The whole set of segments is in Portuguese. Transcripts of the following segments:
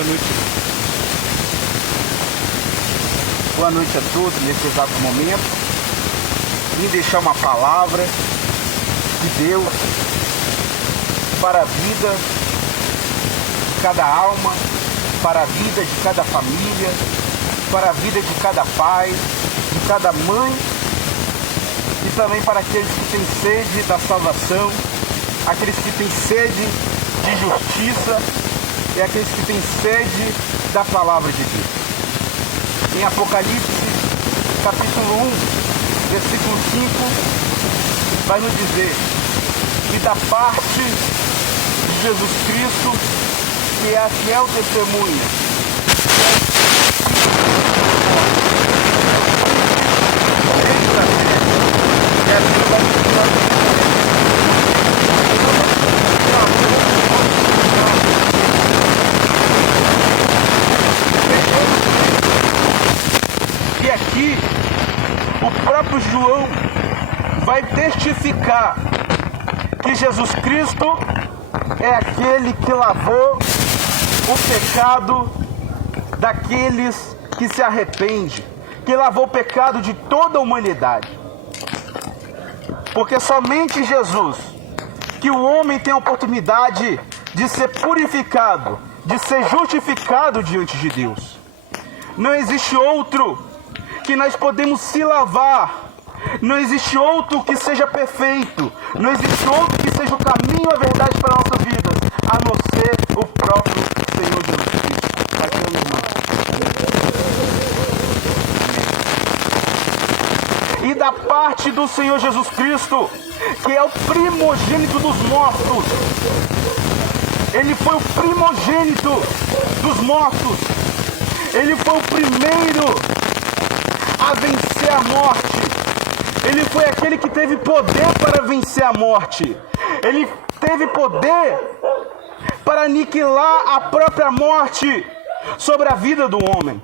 Boa noite. Boa noite a todos nesse exato momento. Vim deixar uma palavra de Deus para a vida de cada alma, para a vida de cada família, para a vida de cada pai, de cada mãe e também para aqueles que têm sede da salvação, aqueles que têm sede de justiça e aqueles que têm sede da palavra de Deus. Em Apocalipse, capítulo 1, versículo 5, vai nos dizer que da parte de Jesus Cristo, que é a fiel testemunha, e aqui o próprio João vai testificar que Jesus Cristo é aquele que lavou o pecado daqueles que se arrependem, que lavou o pecado de toda a humanidade. Porque somente Jesus, que o homem tem a oportunidade de ser purificado, de ser justificado diante de Deus. Não existe outro que nós podemos se lavar. Não existe outro que seja perfeito. Não existe outro que seja o caminho e a verdade para a nossa vida, a não ser o próprio Senhor Jesus Cristo. Vai ter, irmão. E da parte do Senhor Jesus Cristo, que é o primogênito dos mortos. Ele foi o primogênito dos mortos. Ele foi o primeiro a vencer a morte. Ele foi aquele que teve poder para vencer a morte. Ele teve poder para aniquilar a própria morte sobre a vida do homem.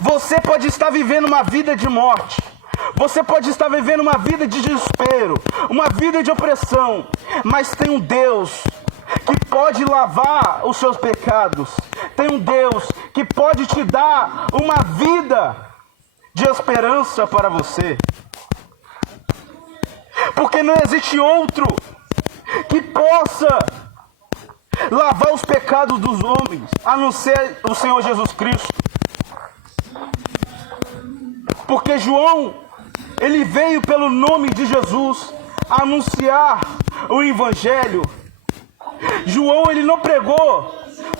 Você pode estar vivendo uma vida de morte. Você pode estar vivendo uma vida de desespero, uma vida de opressão. Mas tem um Deus que pode lavar os seus pecados. Tem um Deus que pode te dar uma vida de esperança para você. Porque não existe outro que possa lavar os pecados dos homens, a não ser o Senhor Jesus Cristo. Porque João, ele veio pelo nome de Jesus anunciar o Evangelho. João, ele não pregou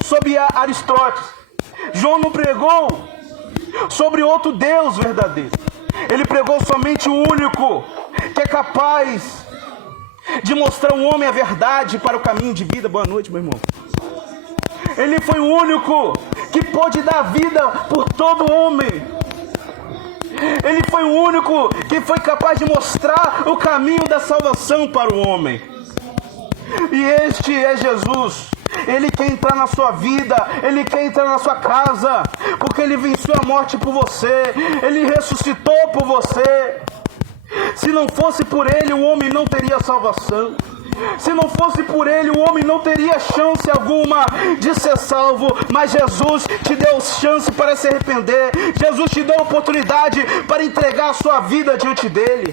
sobre Aristóteles. João não pregou sobre outro Deus verdadeiro. Ele pregou somente o único que é capaz de mostrar ao homem a verdade para o caminho de vida. Boa noite, meu irmão. Ele foi o único que pôde dar vida por todo homem. Ele foi o único que foi capaz de mostrar o caminho da salvação para o homem. E este é Jesus. Ele quer entrar na sua vida, Ele quer entrar na sua casa, porque Ele venceu a morte por você, Ele ressuscitou por você. Se não fosse por Ele, o homem não teria salvação. Se não fosse por Ele, o homem não teria chance alguma de ser salvo. Mas Jesus te deu chance para se arrepender. Jesus te deu a oportunidade para entregar a sua vida diante dEle.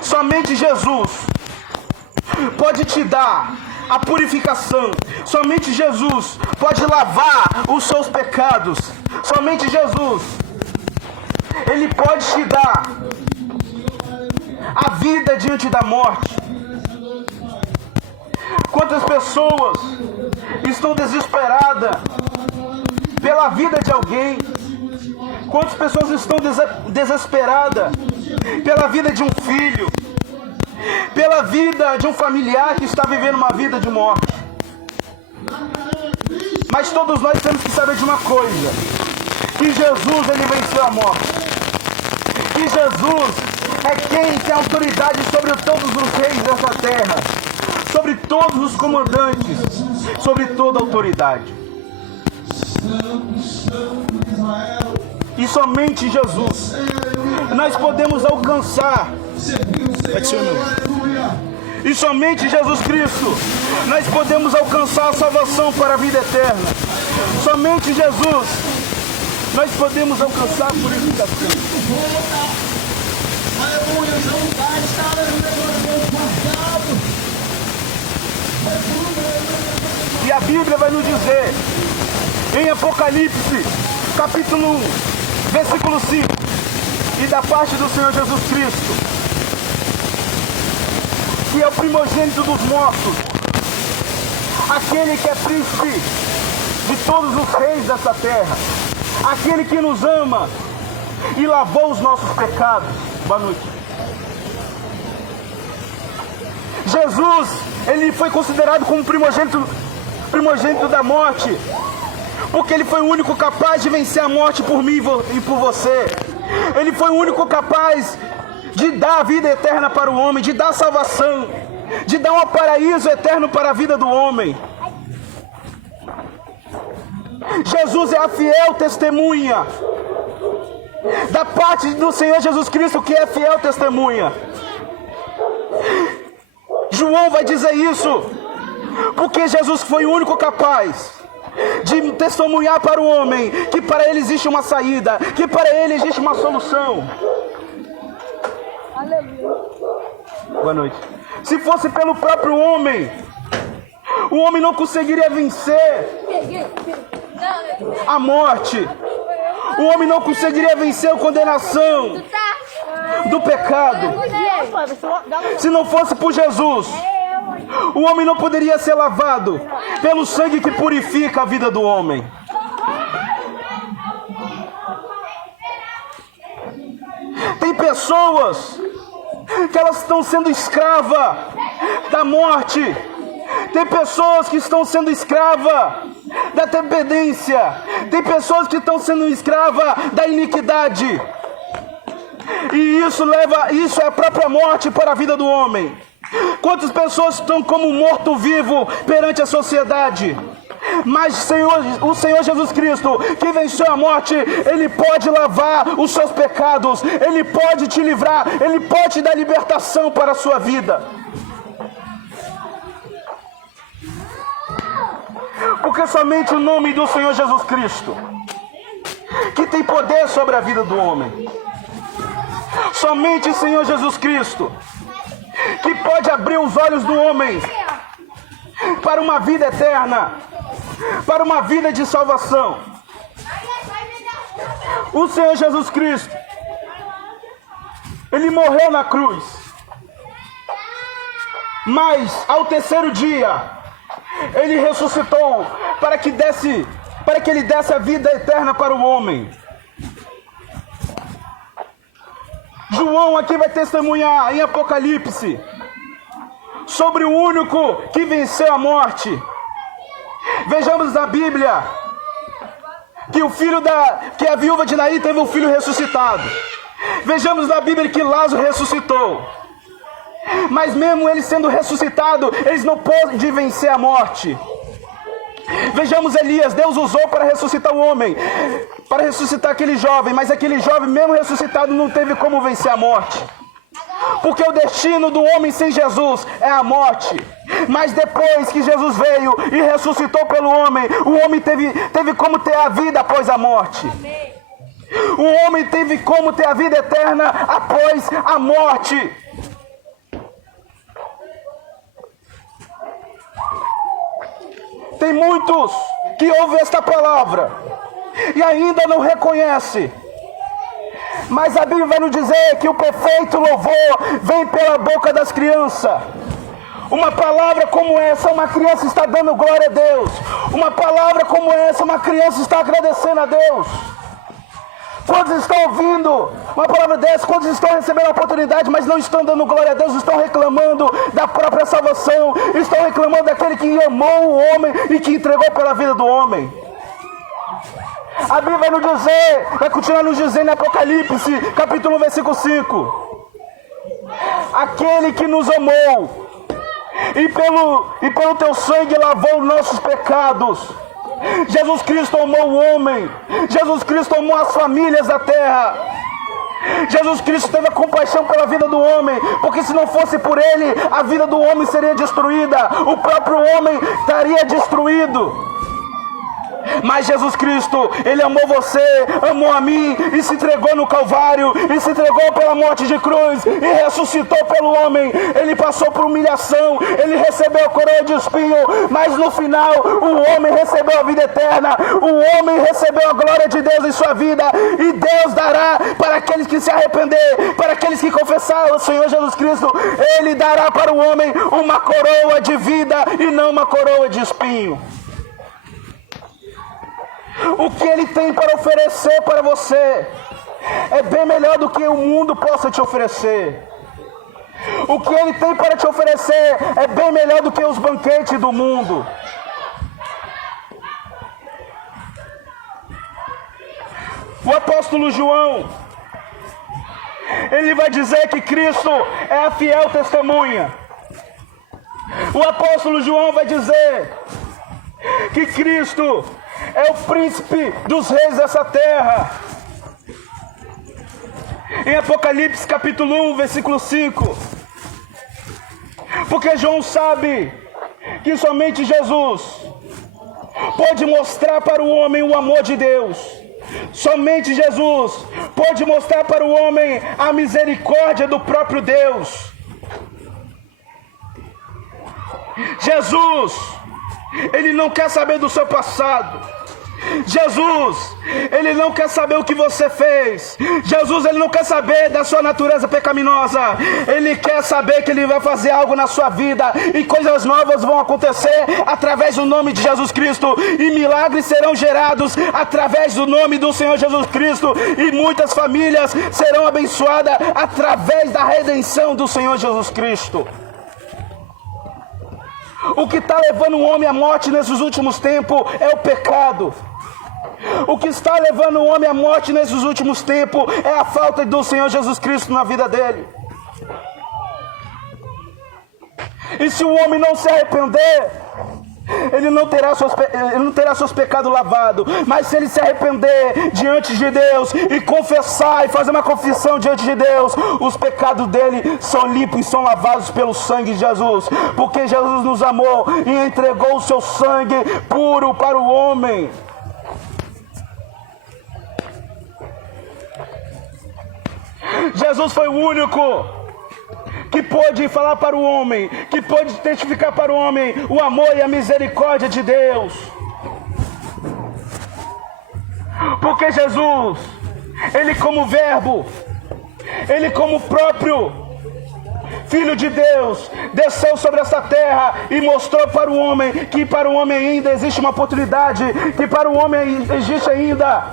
Somente Jesus pode te dar a purificação. Somente Jesus pode lavar os seus pecados. Somente Jesus, Ele pode te dar a vida diante da morte. Quantas pessoas estão desesperadas pela vida de alguém? Quantas pessoas estão desesperadas pela vida de um filho, pela vida de um familiar que está vivendo uma vida de morte? Mas todos nós temos que saber de uma coisa: que Jesus, Ele venceu a morte. Que Jesus é quem tem autoridade sobre todos os reis dessa terra, sobre todos os comandantes, sobre toda a autoridade. E somente Jesus nós podemos alcançar E somente Jesus Cristo nós podemos alcançar a salvação para a vida eterna. Somente Jesus nós podemos alcançar a purificação. E a Bíblia vai nos dizer, em Apocalipse, capítulo 1, versículo 5, e da parte do Senhor Jesus Cristo, que é o primogênito dos mortos, aquele que é príncipe de todos os reis dessa terra, aquele que nos ama e lavou os nossos pecados. Boa noite. Jesus, ele foi considerado como primogênito da morte, porque ele foi o único capaz de vencer a morte por mim e por você. Ele foi o único capaz de dar a vida eterna para o homem, de dar a salvação, de dar um paraíso eterno para a vida do homem. Jesus é a fiel testemunha da parte do Senhor Jesus Cristo, que é fiel testemunha. João vai dizer isso porque Jesus foi o único capaz de testemunhar para o homem que para ele existe uma saída, que para ele existe uma solução. Boa noite. Se fosse pelo próprio homem, o homem não conseguiria vencer a morte. O homem não conseguiria vencer a condenação do pecado. Se não fosse por Jesus, o homem não poderia ser lavado pelo sangue que purifica a vida do homem. Tem pessoas que elas estão sendo escravas da morte. Tem pessoas que estão sendo escravas da dependência. Tem pessoas que estão sendo escravas da iniquidade. E isso é a própria morte para a vida do homem. Quantas pessoas estão como morto-vivo perante a sociedade? Mas o Senhor Jesus Cristo, que venceu a morte, Ele pode lavar os seus pecados, Ele pode te livrar, Ele pode te dar libertação para a sua vida. Porque somente o nome do Senhor Jesus Cristo, que tem poder sobre a vida do homem, somente o Senhor Jesus Cristo, que pode abrir os olhos do homem para uma vida eterna, para uma vida de salvação. O Senhor Jesus Cristo, Ele morreu na cruz, mas ao terceiro dia Ele ressuscitou para que Ele desse a vida eterna para o homem. João aqui vai testemunhar em Apocalipse sobre o único que venceu a morte. Vejamos na Bíblia que a viúva de Naim teve um filho ressuscitado. Vejamos na Bíblia que Lázaro ressuscitou. Mas mesmo ele sendo ressuscitado, eles não podem vencer a morte. Vejamos Elias, Deus usou para ressuscitar o homem, para ressuscitar aquele jovem, mas aquele jovem mesmo ressuscitado não teve como vencer a morte. Porque o destino do homem sem Jesus é a morte. Mas depois que Jesus veio e ressuscitou pelo homem, o homem teve como ter a vida após a morte. O homem teve como ter a vida eterna após a morte. Tem muitos que ouvem esta palavra e ainda não reconhecem. Mas a Bíblia vai nos dizer que o perfeito louvor vem pela boca das crianças. Uma palavra como essa, uma criança está dando glória a Deus. Uma palavra como essa, uma criança está agradecendo a Deus. Quantos estão ouvindo uma palavra dessa? Quantos estão recebendo a oportunidade, mas não estão dando glória a Deus? Estão reclamando da própria salvação. Estão reclamando daquele que amou o homem e que entregou pela vida do homem. A Bíblia vai nos dizer, vai continuar nos dizendo em Apocalipse, capítulo 1, versículo 5. Aquele que nos amou e pelo teu sangue lavou os nossos pecados. Jesus Cristo amou o homem. Jesus Cristo amou as famílias da terra. Jesus Cristo teve a compaixão pela vida do homem, porque se não fosse por ele, a vida do homem seria destruída, o próprio homem estaria destruído. Mas Jesus Cristo, Ele amou você, amou a mim, e se entregou no Calvário, e se entregou pela morte de cruz, e ressuscitou pelo homem. Ele passou por humilhação, Ele recebeu a coroa de espinho, mas no final, o homem recebeu a vida eterna, o homem recebeu a glória de Deus em sua vida, e Deus dará para aqueles que se arrepender, para aqueles que confessar o Senhor Jesus Cristo. Ele dará para o homem uma coroa de vida, e não uma coroa de espinho. O que Ele tem para oferecer para você é bem melhor do que o mundo possa te oferecer. O que Ele tem para te oferecer é bem melhor do que os banquetes do mundo. O apóstolo João, ele vai dizer que Cristo é a fiel testemunha. O apóstolo João vai dizer que Cristo é o príncipe dos reis dessa terra. Em Apocalipse capítulo 1, versículo 5. Porque João sabe que somente Jesus pode mostrar para o homem o amor de Deus. Somente Jesus pode mostrar para o homem a misericórdia do próprio Deus. Jesus, Ele não quer saber do seu passado. Jesus, Ele não quer saber o que você fez. Jesus, Ele não quer saber da sua natureza pecaminosa. Ele quer saber que Ele vai fazer algo na sua vida, e coisas novas vão acontecer através do nome de Jesus Cristo, e milagres serão gerados através do nome do Senhor Jesus Cristo, e muitas famílias serão abençoadas através da redenção do Senhor Jesus Cristo. O que está levando o homem à morte nesses últimos tempos é o pecado. O que está levando o homem à morte nesses últimos tempos é a falta do Senhor Jesus Cristo na vida dele. E se o homem não se arrepender, ele não terá seus pecados lavados. Mas se ele se arrepender diante de Deus e confessar e fazer uma confissão diante de Deus, os pecados dele são limpos e são lavados pelo sangue de Jesus. Porque Jesus nos amou e entregou o seu sangue puro para o homem. Jesus foi o único que pôde falar para o homem, que pôde testificar para o homem o amor e a misericórdia de Deus. Porque Jesus, Ele como verbo, Ele como próprio Filho de Deus, desceu sobre esta terra e mostrou para o homem que para o homem ainda existe uma oportunidade, que para o homem existe ainda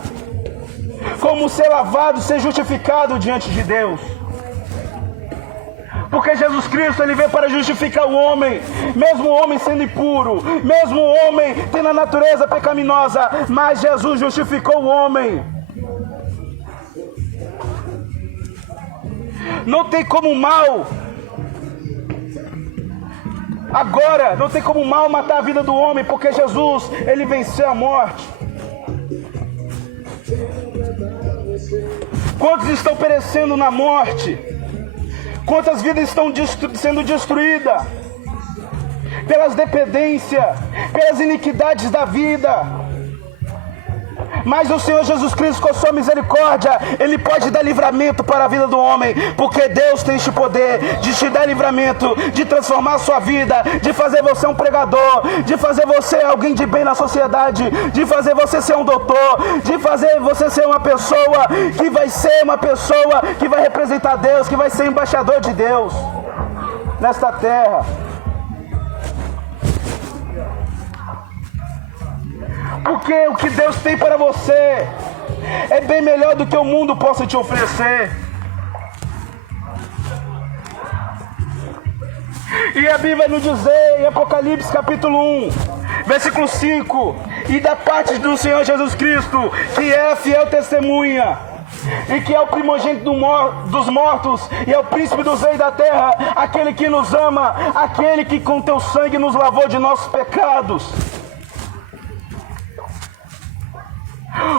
como ser lavado, ser justificado diante de Deus. Porque Jesus Cristo, Ele veio para justificar o homem, mesmo o homem sendo impuro, mesmo o homem tendo a natureza pecaminosa, mas Jesus justificou o homem. Não tem como o mal, agora, não tem como o mal matar a vida do homem, porque Jesus, Ele venceu a morte. Quantos estão perecendo na morte? Quantas vidas estão sendo destruídas pelas dependências, pelas iniquidades da vida? Mas o Senhor Jesus Cristo, com a sua misericórdia, Ele pode dar livramento para a vida do homem, porque Deus tem este poder de te dar livramento, de transformar a sua vida, de fazer você um pregador, de fazer você alguém de bem na sociedade, de fazer você ser um doutor, de fazer você ser uma pessoa que vai ser uma pessoa que vai representar Deus, que vai ser embaixador de Deus nesta terra. Porque o que Deus tem para você é bem melhor do que o mundo possa te oferecer. E a Bíblia vai nos dizer em Apocalipse capítulo 1, versículo 5: e da parte do Senhor Jesus Cristo, que é a fiel testemunha, e que é o primogênito dos mortos, e é o príncipe dos reis da terra, aquele que nos ama, aquele que com teu sangue nos lavou de nossos pecados.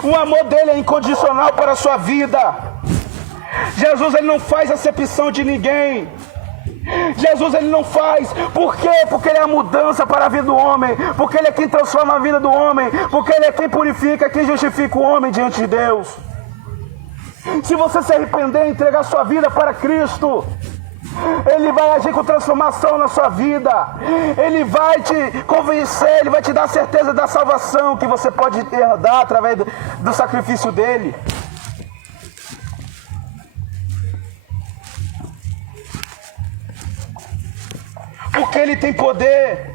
O amor dele é incondicional para a sua vida. Jesus, ele não faz acepção de ninguém. Jesus, ele não faz. Por quê? Porque ele é a mudança para a vida do homem. Porque ele é quem transforma a vida do homem. Porque ele é quem purifica, quem justifica o homem diante de Deus. Se você se arrepender e entregar sua vida para Cristo, Ele vai agir com transformação na sua vida. Ele vai te convencer, Ele vai te dar a certeza da salvação que você pode herdar através do sacrifício dEle. Porque Ele tem poder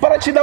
para te dar o